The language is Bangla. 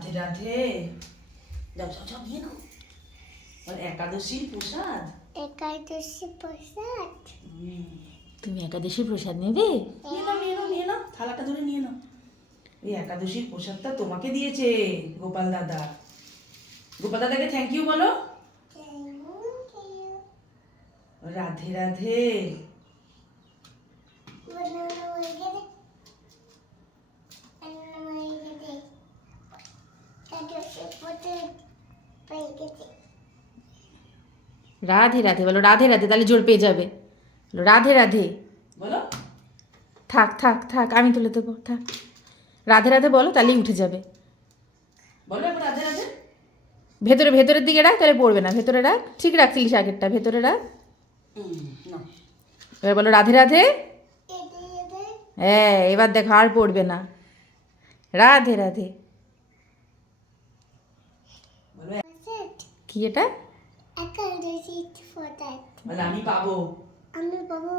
রাধে রাধে। যাও যাও যাও নিয়ে নাও। বল একাদশীর প্রসাদ? একাদশী প্রসাদ? তুমি একাদশীর প্রসাদ নেবে? নিয়ে নাও নিয়ে নাও নিয়ে নাও। থালাটা ধরে নিয়ে নাও। এই একাদশীর প্রসাদটা তোমাকে দিয়েছে গোপাল দাদা। গোপাল দাদাকে থ্যাংক ইউ বলো। রাধে রাধে বানানো হয়ে গেলে বানানো হয়ে গেলে একাদশী প্রসাদ পেয়ে গেছে রাধে রাধে বলো রাধে রাধে তাহলে জোর পেয়ে যাবে। বলো, রাধে রাধে। বলো। থাক থাক থাক আমি তুলে দেবো থাক। রাধে রাধে বলো তাহলেই উঠে যাবে। বলো রাধে রাধে। ভেতরে ভেতরের দিকে রাখ তাহলে পড়বে না। ভেতরে রাখ ঠিক রাখছিলিস আগেরটা ভেতরে রাখ। এবার বলো রাধে রাধে। হ্যাঁ এবার দেখো আর পড়বে না। রাধে রাধে বলো প্রসাদ কি এটা? বলো আমি পাবো। আমি পাবো।